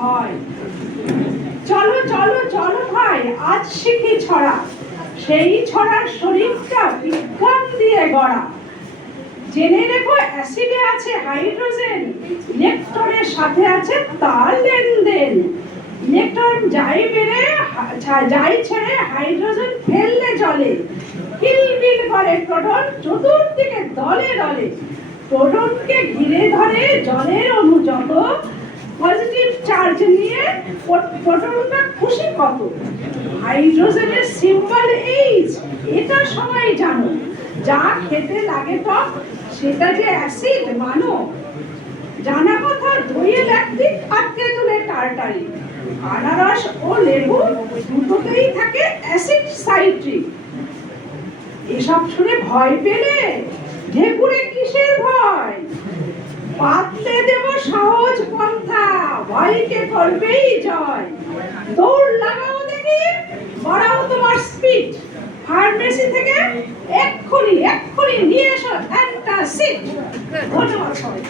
হয়। চলো চলো চলো ভাই, আজ শিখি ছড়া, সেই ছড়ার শরীরটা বিজ্ঞান দিয়ে গড়া। জেনে রেখো অ্যাসিডে আছে হাইড্রোজেন, ইলেকট্রনের সাথে আছে তার লেনদেন। ইলেকট্রন যাই ছেড়ে হাইড্রোজেন ফেললে জলে, কিলবিল করে প্রোটন চতুর্দিকে দলে দলে। প্রোটনকে ঘিরে ধরে জলের অণু যত, পজিটিভ চার্জ নিয়ে প্রোটনটা খুশি কত। হাইড্রোজেনের সিম্বল এইচ, এটা সবাই জানো। যা খেতে লাগে টক সেটা যে অ্যাসিড মানো। জানা কথা দইয়ে ল্যাকটিক আর তেঁতুলে টারটারি। আনারস ও লেবু দুটোতেই থাকে অ্যাসিড সাইট্রিক। এসব শুনে ভয় পেলে ঢেকুরে কিসের ভয়? পাতলে দেব সহজ পন্থা, ভয়কে করবেই জয়। দৌড় লাগাও দেখি, বাড়াও তোমার স্পিড। ফার্মেসি থেকে এক্ষুনি নিয়ে এসো অ্যান্টাসিড। ধন্যবাদ সবাই।